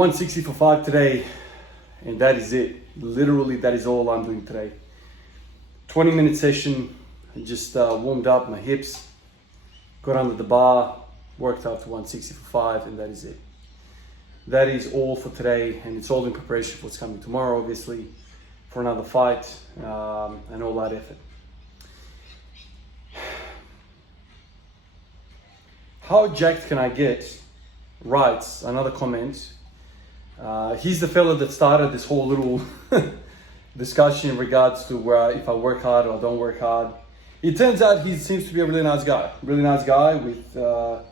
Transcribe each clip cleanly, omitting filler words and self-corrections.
160 for 5 today, and that is it. Literally, that is all I'm doing today. 20-minute session, I just warmed up my hips, got under the bar, worked up to 160 for 5, and that is it. That is all for today, and it's all in preparation for what's coming tomorrow, obviously, for another fight and all that effort. How jacked can I get? Writes another comment. He's the fellow that started this whole little discussion in regards to where if I work hard or don't work hard. It turns out he seems to be a really nice guy with a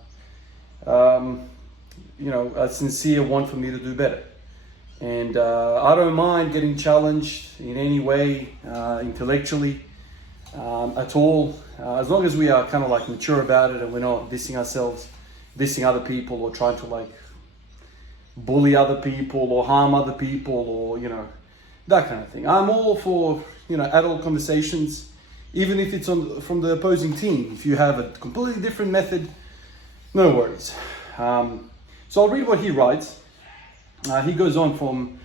sincere want for me to do better. And I don't mind getting challenged in any way, intellectually, at all, as long as we are kind of like mature about it and we're not dissing ourselves, dissing other people, or trying to like bully other people or harm other people, or that kind of thing. I'm all for adult conversations, even if it's from the opposing team. If you have a completely different method, no worries. So I'll read what he writes. He goes on from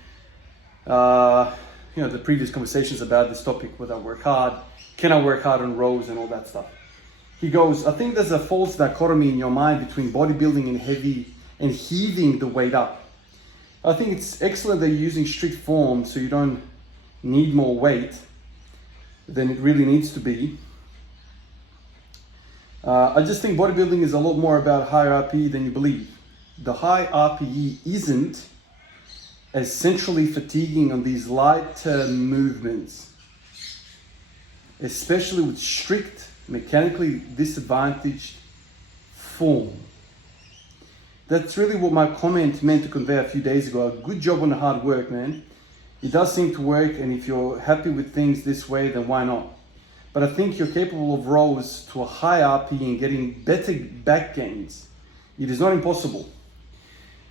the previous conversations about this topic, whether I work hard, can I work hard on rows and all that stuff. He goes, I think there's a false dichotomy in your mind between bodybuilding and heaving the weight up. I think it's excellent that you're using strict form so you don't need more weight than it really needs to be. I just think bodybuilding is a lot more about high RPE than you believe. The high RPE isn't as centrally fatiguing on these lighter movements, especially with strict, mechanically disadvantaged form. That's really what my comment meant to convey a few days ago. Good job on the hard work, man. It does seem to work, and if you're happy with things this way, then why not? But I think you're capable of rows to a high RPE and getting better back gains. It is not impossible.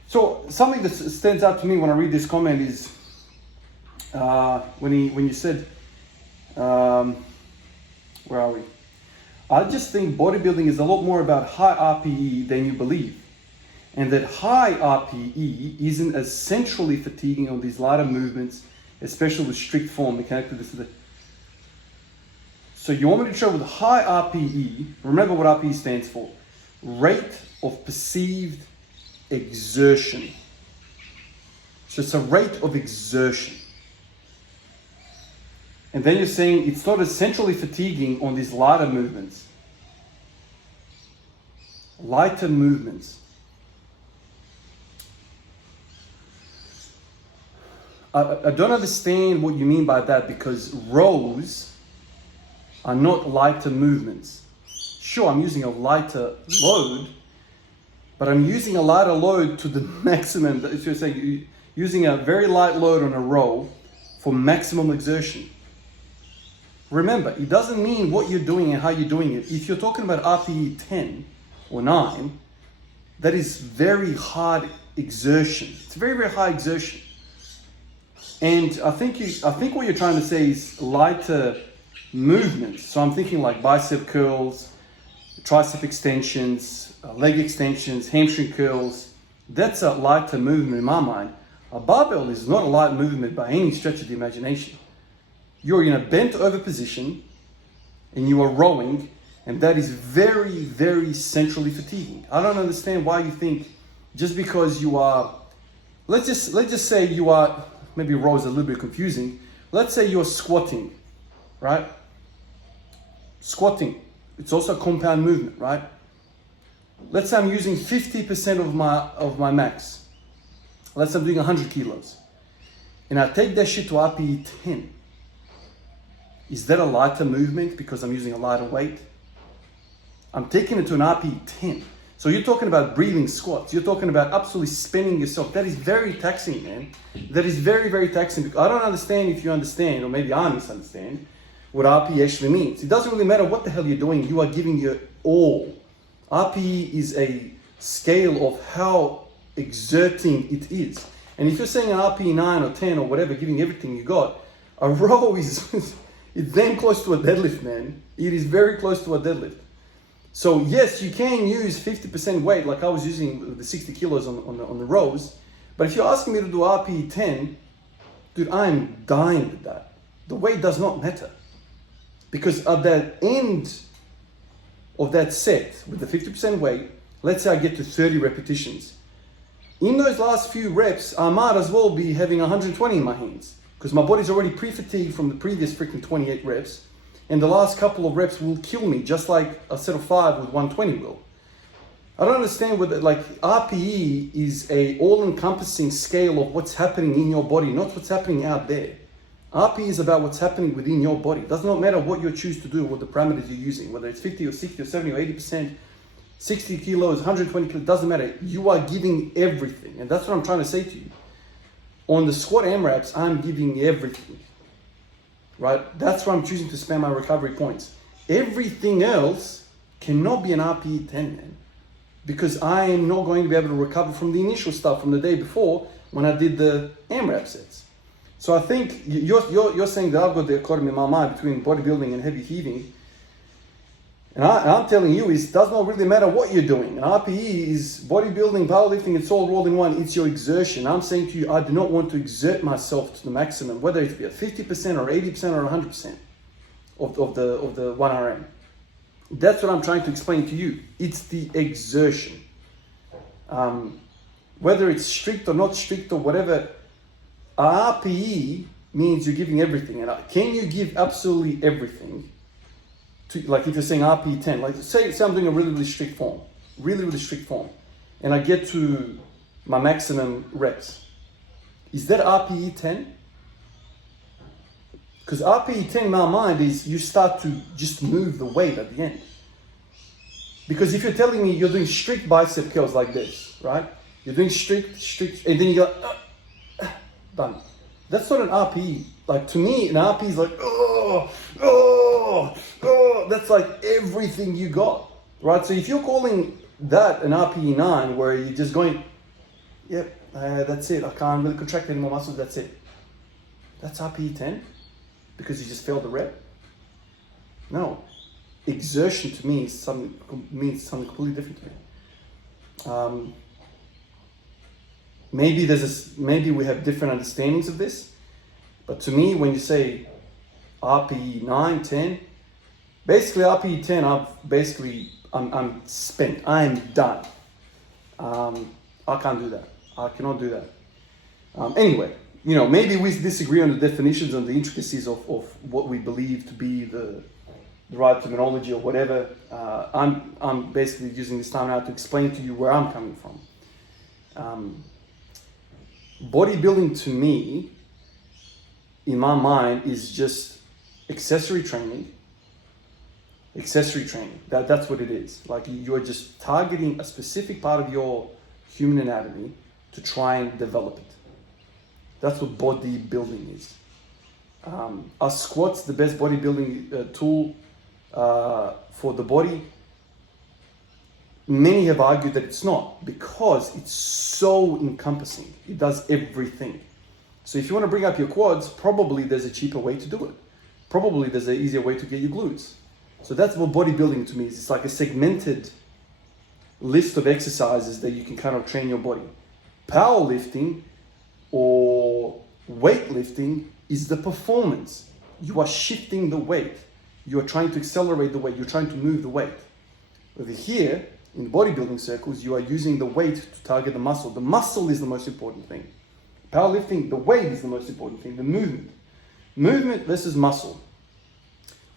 So something that stands out to me when I read this comment is when you said, where are we? I just think bodybuilding is a lot more about high RPE than you believe. And that high RPE isn't as centrally fatiguing on these lighter movements, especially with strict form, mechanically disadvantaged. So you want me to show with high RPE, remember what RPE stands for, rate of perceived exertion. So it's a rate of exertion. And then you're saying it's not as centrally fatiguing on these lighter movements. Lighter movements. I don't understand what you mean by that, because rows are not lighter movements. Sure, I'm using a lighter load, but I'm using a lighter load to the maximum. If you're saying using a very light load on a row for maximum exertion. Remember, it doesn't mean what you're doing and how you're doing it. If you're talking about RPE 10 or 9, that is very hard exertion. It's very, very high exertion. And I think what you're trying to say is lighter movements. So I'm thinking like bicep curls, tricep extensions, leg extensions, hamstring curls. That's a lighter movement in my mind. A barbell is not a light movement by any stretch of the imagination. You're in a bent over position and you are rowing, and that is very, very centrally fatiguing. I don't understand why you think just because you are, let's just say you are, maybe row is a little bit confusing. Let's say you're squatting, right? Squatting, it's also a compound movement, right? Let's say I'm using 50% of my max. Let's say I'm doing 100 kilos. And I take that shit to RPE 10. Is that a lighter movement because I'm using a lighter weight? I'm taking it to an RPE 10. So you're talking about breathing squats. You're talking about absolutely spinning yourself. That is very taxing, man. That is very, very taxing. I don't understand if you understand, or maybe I misunderstand, what RPE actually means. It doesn't really matter what the hell you're doing. You are giving your all. RPE is a scale of how exerting it is. And if you're saying an RPE 9 or 10 or whatever, giving everything you got, a row is it's damn close to a deadlift, man. It is very close to a deadlift. So yes, you can use 50% weight, like I was using the 60 kilos on the rows, But if you're asking me to do RPE 10, dude, I'm dying with that. The weight does not matter. Because at the end of that set, with the 50% weight, let's say I get to 30 repetitions. In those last few reps, I might as well be having 120 in my hands, because my body's already pre-fatigued from the previous freaking 28 reps, and the last couple of reps will kill me, just like a set of 5 with 120 will. I don't understand whether, like, RPE is a all-encompassing scale of what's happening in your body, not what's happening out there. RPE is about what's happening within your body. It does not matter what you choose to do, what the parameters you're using, whether it's 50 or 60 or 70 or 80%, 60 kilos, 120 kilos, it doesn't matter. You are giving everything. And that's what I'm trying to say to you. On the squat AMRAPs, I'm giving everything. Right? That's why I'm choosing to spend my recovery points. Everything else cannot be an RPE 10, man. Because I am not going to be able to recover from the initial stuff from the day before when I did the AMRAP sets. So I think you're saying that I've got the dichotomy in my mind between bodybuilding and heavy heaving. And I'm telling you, it does not really matter what you're doing. And RPE is bodybuilding, powerlifting, it's all rolled in one. It's your exertion. I'm saying to you, I do not want to exert myself to the maximum, whether it be at 50% or 80% or 100% of the 1RM. That's what I'm trying to explain to you. It's the exertion. Whether it's strict or not strict or whatever, RPE means you're giving everything. And can you give absolutely everything? Like if you're saying RPE 10, like say I'm doing a really strict form, really strict form, and I get to my maximum reps. Is that RPE 10? Because RPE 10 in my mind is you start to just move the weight at the end. Because if you're telling me you're doing strict bicep curls like this, right? You're doing strict, and then you go, done. That's not an RPE. Like to me, an RPE is like, that's like everything you got, right? So if you're calling that an RPE 9, where you're just going, yep, that's it. I can't really contract any more muscles. That's it. That's RPE 10 because you just failed the rep. No, exertion to me means something completely different to me. Maybe we have different understandings of this, but to me, when you say RPE 9, 10, basically RPE 10, I'm spent. I am done. I can't do that. I cannot do that. Anyway, maybe we disagree on the definitions and the intricacies of what we believe to be the right terminology or whatever. I'm basically using this time now to explain to you where I'm coming from. Bodybuilding to me, in my mind, is just accessory training. That's what it is. Like you're just targeting a specific part of your human anatomy to try and develop it. That's what bodybuilding is. Are squats the best bodybuilding tool for the body? Many have argued that it's not, because it's so encompassing. It does everything. So if you want to bring up your quads, probably there's a cheaper way to do it. Probably there's an easier way to get your glutes. So that's what bodybuilding to me is. It's like a segmented list of exercises that you can kind of train your body. Powerlifting or weightlifting is the performance. You are shifting the weight. You are trying to accelerate the weight. You're trying to move the weight. Over here, in bodybuilding circles, you are using the weight to target the muscle. The muscle is the most important thing. Powerlifting, the weight is the most important thing. The movement. Movement versus muscle.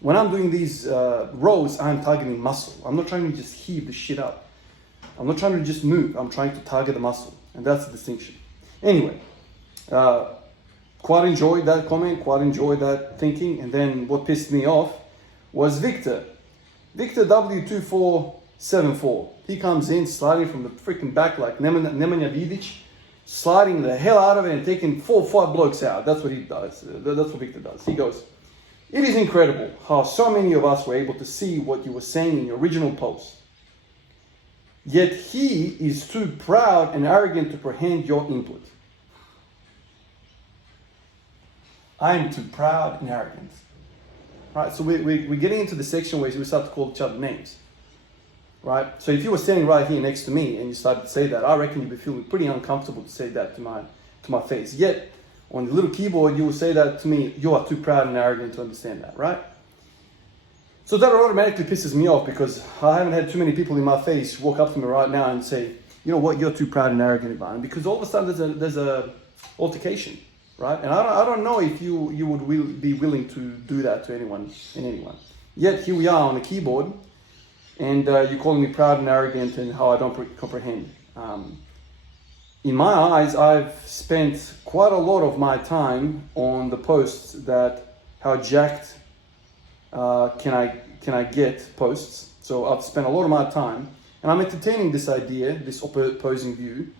When I'm doing these rows, I'm targeting muscle. I'm not trying to just heave the shit up. I'm not trying to just move. I'm trying to target the muscle. And that's the distinction. Anyway, quite enjoyed that comment, quite enjoyed that thinking. And then what pissed me off was Victor W2474. He comes in sliding from the freaking back like Nemanja Vidic, sliding the hell out of it and taking 4 or 5 blokes out. That's what he does. That's what Victor does. He goes, "It is incredible how so many of us were able to see what you were saying in your original post. Yet he is too proud and arrogant to comprehend your input." I am too proud and arrogant. Right, so we're getting into the section where we start to call each other names. right? So if you were standing right here next to me and you started to say that, I reckon you'd be feeling pretty uncomfortable to say that to my face. Yet, on the little keyboard, you will say that to me, you are too proud and arrogant to understand that, right? So that automatically pisses me off because I haven't had too many people in my face walk up to me right now and say, you know what, you're too proud and arrogant about it. Because all of a sudden there's a altercation, right? And I don't know if you would be willing to do that to anyone. Yet here we are on the keyboard, and you're calling me proud and arrogant and how I don't comprehend. In my eyes, I've spent quite a lot of my time on the posts that how jacked can I get posts. So I've spent a lot of my time, and I'm entertaining this idea, this opposing view,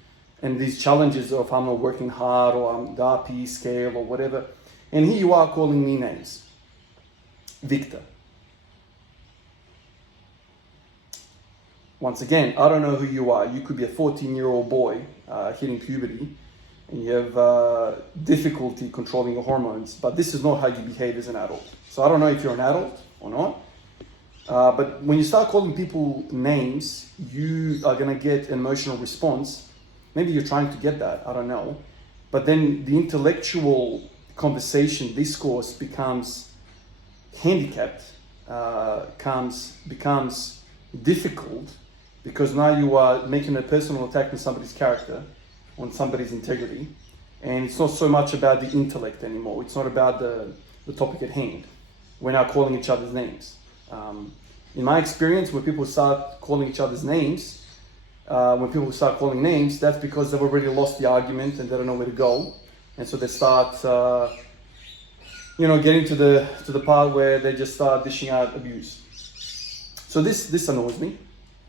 and these challenges of I'm not working hard or I'm the RPE scale or whatever. And here you are calling me names. Victor. Once again, I don't know who you are. You could be a 14-year-old boy hitting puberty, and you have difficulty controlling your hormones, but this is not how you behave as an adult. So I don't know if you're an adult or not, but when you start calling people names, you are going to get an emotional response. Maybe you're trying to get that, I don't know. But then the intellectual conversation, discourse becomes handicapped, becomes difficult, because now you are making a personal attack on somebody's character, on somebody's integrity, and it's not so much about the intellect anymore. It's not about the topic at hand. We're now calling each other's names. In my experience, when people start calling each other's names, that's because they've already lost the argument and they don't know where to go, and so they start, getting to the part where they just start dishing out abuse. So this annoys me.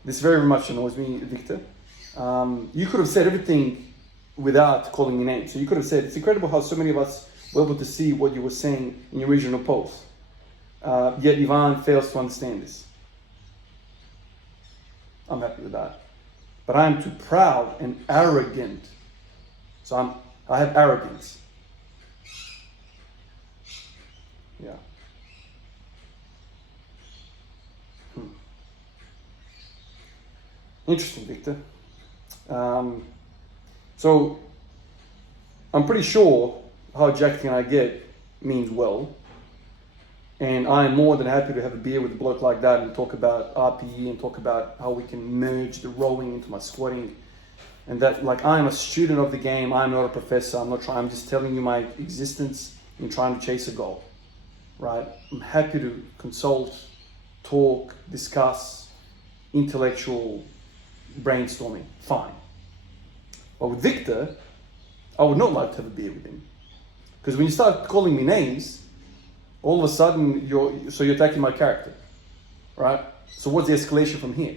This very much annoys me, Victor. You could have said everything without calling me names. So you could have said, it's incredible how so many of us were able to see what you were saying in your original post. Yet Ivan fails to understand this. I'm happy with that. But I am too proud and arrogant. So I have arrogance. Yeah. Interesting, Victor. So I'm pretty sure how jacked can I get means well. And I am more than happy to have a beer with a bloke like that and talk about RPE and talk about how we can merge the rowing into my squatting. And that, like, I am a student of the game. I'm not a professor. I'm just telling you my existence and trying to chase a goal, right? I'm happy to consult, talk, discuss, intellectual brainstorming. Fine. But with Victor, I would not like to have a beer with him. Because when you start calling me names, all of a sudden you're attacking my character, right? So what's the escalation from here?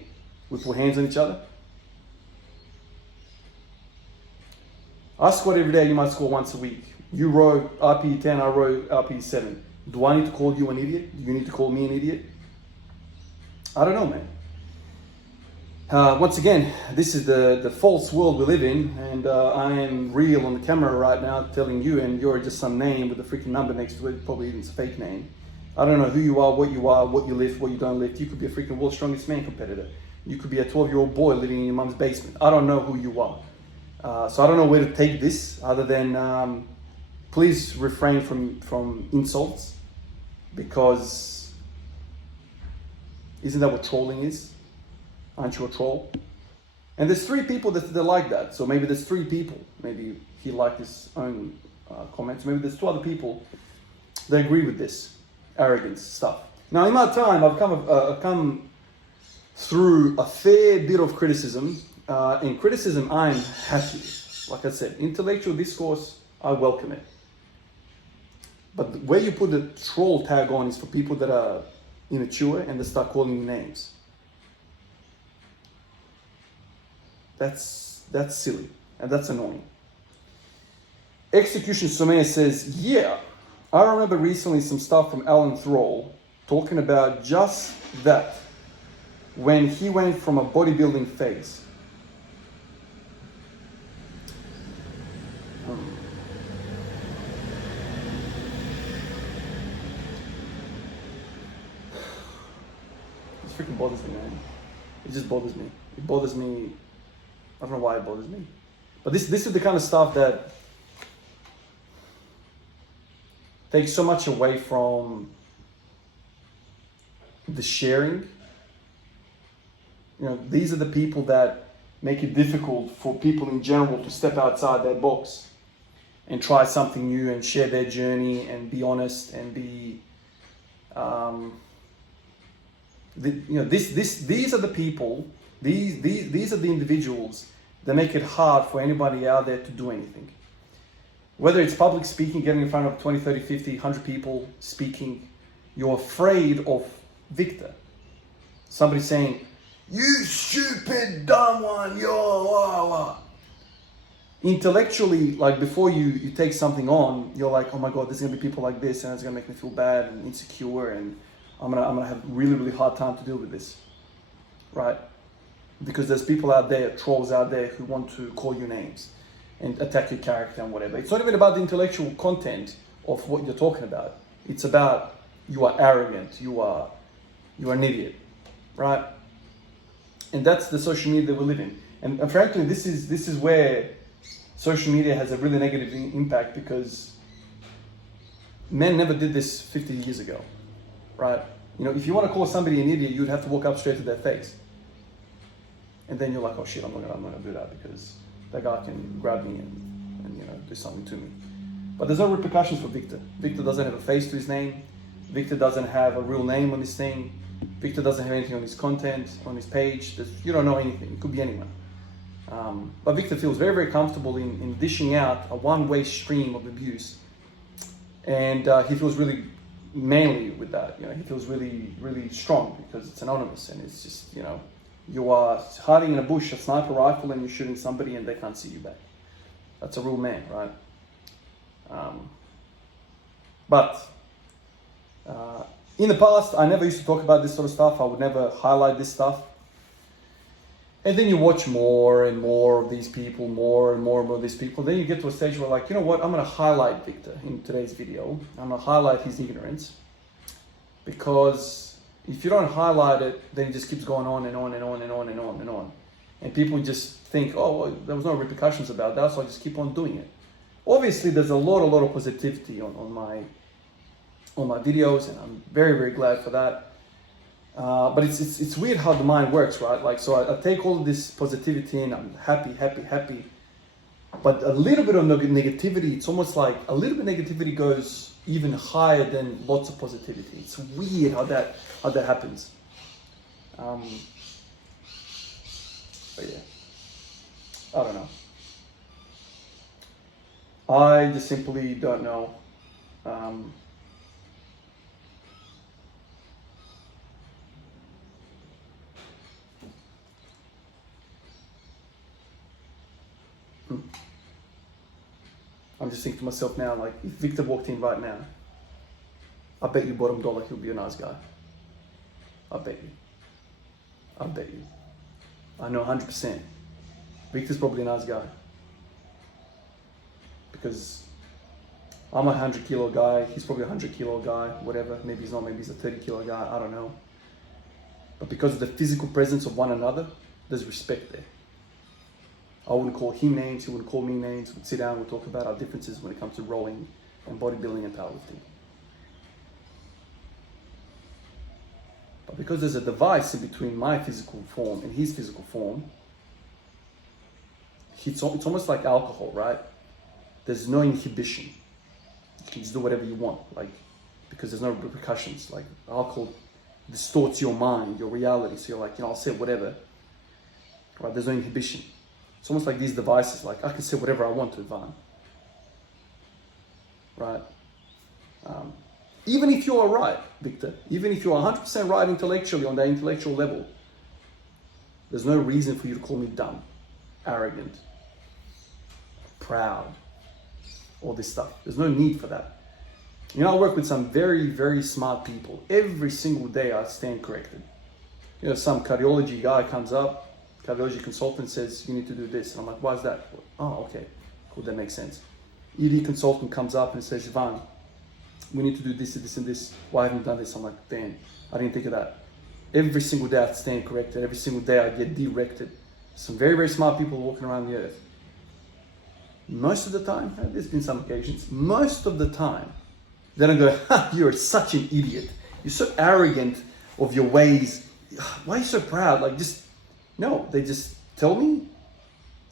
We put hands on each other? I squat every day, you might squat once a week. You row RPE 10, I row RPE 7. Do I need to call you an idiot? Do you need to call me an idiot? I don't know, man. Once again, this is the false world we live in, and I am real on the camera right now telling you, and you're just some name with a freaking number next to it, probably even a fake name. I don't know who you are, what you lift, what you don't lift. You could be a freaking world's strongest man competitor. You could be a 12-year-old boy living in your mom's basement. I don't know who you are. So I don't know where to take this other than please refrain from insults, because isn't that what trolling is? Aren't you a troll? And there's 3 people that like that. So maybe there's 3 people. Maybe he liked his own comments. Maybe there's 2 other people that agree with this arrogance stuff. Now, in my time, I've come through a fair bit of criticism. In criticism, I'm happy. Like I said, intellectual discourse, I welcome it. But where you put the troll tag on is for people that are immature and they start calling you names. That's silly, and that's annoying. Execution Sommer says, yeah, I remember recently some stuff from Alan Thrall talking about just that when he went from a bodybuilding phase. This freaking bothers me, man. It just bothers me. It bothers me. I don't know why it bothers me. But this is the kind of stuff that takes so much away from the sharing. You know, these are the people that make it difficult for people in general to step outside their box and try something new and share their journey and be honest and be, these are the people, these are the individuals that make it hard for anybody out there to do anything. Whether it's public speaking, getting in front of 20, 30, 50, 100 people speaking, you're afraid of Victor. Somebody saying, "You stupid dumb one, you're Intellectually, like before you take something on, you're like, oh my God, there's gonna be people like this and it's gonna make me feel bad and insecure and I'm gonna have a really, really hard time to deal with this, right? Because there's people out there, trolls out there who want to call you names and attack your character and whatever. It's not even about the intellectual content of what you're talking about. It's about you are arrogant, you are an idiot, right? And that's the social media that we live in. And frankly, this is where social media has a really negative impact, because men never did this 50 years ago, right? You know, if you want to call somebody an idiot, you'd have to walk up straight to their face. And then you're like, oh shit, I'm not gonna do that because that guy can grab me and you know, do something to me. But there's no repercussions for Victor. Victor doesn't have a face to his name. Victor doesn't have a real name on this thing. Victor doesn't have anything on his content, on his page. You don't know anything. It could be anyone. But Victor feels very, very comfortable in dishing out a one-way stream of abuse. And he feels really manly with that. You know, he feels really, really strong because it's anonymous and it's just, you know, you are hiding in a bush, a sniper rifle, and you're shooting somebody and they can't see you back. That's a real man, right? But in the past, I never used to talk about this sort of stuff. I would never highlight this stuff. And then you watch more and more of these people, more and more of these people. Then you get to a stage where, like, you know what? I'm going to highlight Victor in today's video. I'm going to highlight his ignorance. Because if you don't highlight it, then it just keeps going on and on and on and on and on and on. And people just think, oh, well, there was no repercussions about that, so I just keep on doing it. Obviously, there's a lot of positivity on my videos, and I'm very, very glad for that. But it's weird how the mind works, right? Like, so I take all this positivity and I'm happy. But a little bit of negativity, it's almost like a little bit of negativity goes even higher than lots of positivity. It's weird how that happens. But yeah, I don't know. I just simply don't know. I'm just thinking to myself now, like, if Victor walked in right now, I bet you bottom dollar he'll be a nice guy. I bet you. I know 100%. Victor's probably a nice guy. Because I'm a 100 kilo guy, he's probably a 100 kilo guy, whatever. Maybe he's not, maybe he's a 30 kilo guy, I don't know. But because of the physical presence of one another, there's respect there. I wouldn't call him names, he wouldn't call me names. We'd sit down, we'd talk about our differences when it comes to rowing and bodybuilding and powerlifting. But because there's a device in between my physical form and his physical form, it's almost like alcohol, right? There's no inhibition. You can just do whatever you want, like, because there's no repercussions. Like, alcohol distorts your mind, your reality. So you're like, you know, I'll say whatever, right? There's no inhibition. It's almost like these devices, like, I can say whatever I want to Ivan, right? Even if you are right, Victor, even if you are 100% right intellectually on that intellectual level, there's no reason for you to call me dumb, arrogant, proud, all this stuff. There's no need for that. You know, I work with some very, very smart people. Every single day I stand corrected. You know, some cardiology guy comes up, cardiology consultant says, you need to do this. And I'm like, why is that? Oh, okay, cool, that makes sense. ED consultant comes up and says, Ivan, we need to do this and this and this. Why haven't you done this? I'm like, damn, I didn't think of that. Every single day I stand corrected. Every single day I get directed. Some very, very smart people walking around the earth. Most of the time, there's been some occasions, most of the time, they don't go, ha, you're such an idiot. You're so arrogant of your ways. Why are you so proud? Like, just, no, they just tell me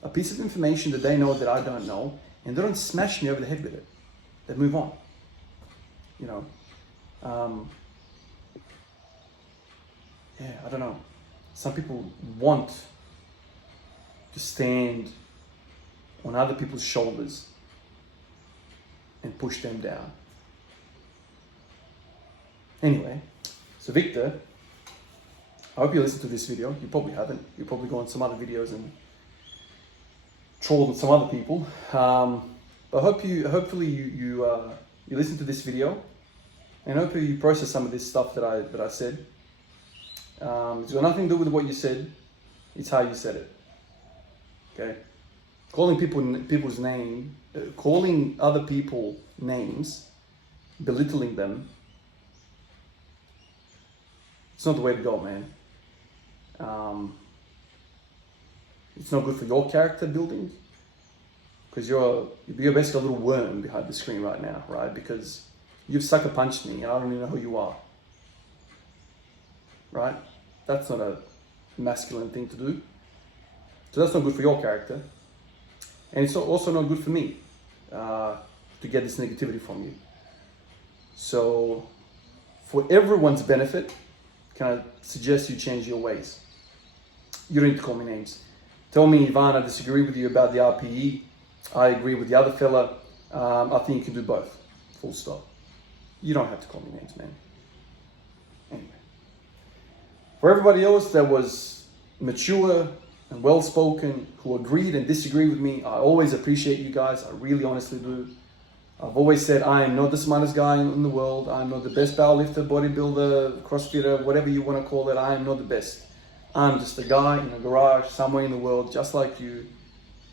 a piece of information that they know that I don't know, and they don't smash me over the head with it. They move on. You know, yeah, I don't know. Some people want to stand on other people's shoulders and push them down. Anyway, so Victor, I hope you listened to this video. You probably haven't. You probably go on some other videos and trolled some other people. But hopefully you listen to this video, and hopefully you process some of this stuff that I said. It's got nothing to do with what you said. It's how you said it. Okay, calling people's name, calling other people names, belittling them. It's not the way to go, man. It's not good for your character building, because you're basically a little worm behind the screen right now, right? Because you've sucker punched me, and I don't even know who you are, right? That's not a masculine thing to do. So that's not good for your character, and it's also not good for me to get this negativity from you. So, for everyone's benefit, can I suggest you change your ways? You don't need to call me names. Tell me, Ivan, I disagree with you about the RPE. I agree with the other fella. I think you can do both. Full stop. You don't have to call me names, man. Anyway. For everybody else that was mature and well-spoken, who agreed and disagreed with me, I always appreciate you guys. I really honestly do. I've always said I am not the smartest guy in the world. I'm not the best powerlifter, bodybuilder, crossfitter, whatever you want to call it. I am not the best. I'm just a guy in a garage somewhere in the world, just like you,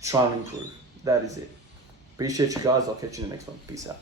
trying to improve. That is it. Appreciate you guys. I'll catch you in the next one. Peace out.